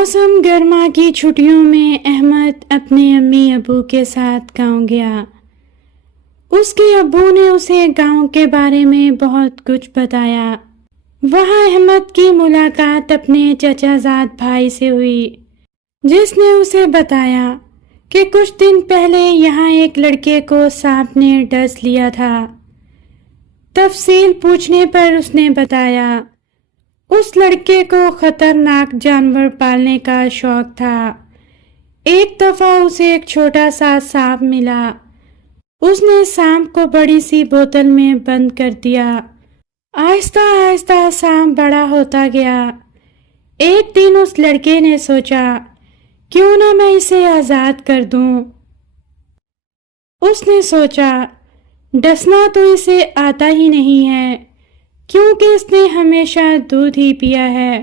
موسم گرما کی چھٹیوں میں احمد اپنے امی ابو کے ساتھ گاؤں گیا۔ اس کے ابو نے اسے گاؤں کے بارے میں بہت کچھ بتایا۔ وہاں احمد کی ملاقات اپنے چچا زاد بھائی سے ہوئی، جس نے اسے بتایا کہ کچھ دن پہلے یہاں ایک لڑکے کو سانپ نے ڈس لیا تھا۔ تفصیل پوچھنے پر اس نے بتایا اس لڑکے کو خطرناک جانور پالنے کا شوق تھا۔ ایک دفعہ اسے ایک چھوٹا سا سانپ ملا۔ اس نے سانپ کو بڑی سی بوتل میں بند کر دیا۔ آہستہ آہستہ سانپ بڑا ہوتا گیا۔ ایک دن اس لڑکے نے سوچا کیوں نہ میں اسے آزاد کر دوں۔ اس نے سوچا ڈسنا تو اسے آتا ہی نہیں ہے، کیونکہ اس نے ہمیشہ دودھ ہی پیا ہے۔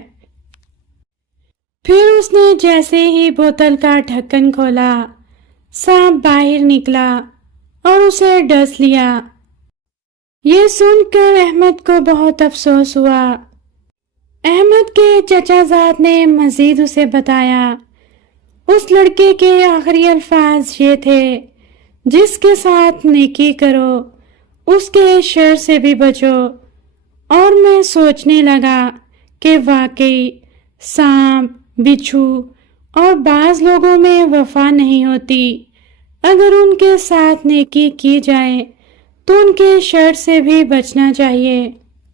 پھر اس نے جیسے ہی بوتل کا ڈھکن کھولا، سانپ باہر نکلا اور اسے ڈس لیا۔ یہ سن کر احمد کو بہت افسوس ہوا۔ احمد کے چچا زاد نے مزید اسے بتایا اس لڑکے کے آخری الفاظ یہ تھے، جس کے ساتھ نیکی کرو اس کے شر سے بھی بچو۔ اور میں سوچنے لگا کہ واقعی سانپ، بچھو اور بعض لوگوں میں وفا نہیں ہوتی۔ اگر ان کے ساتھ نیکی کی جائے تو ان کے شر سے بھی بچنا چاہیے۔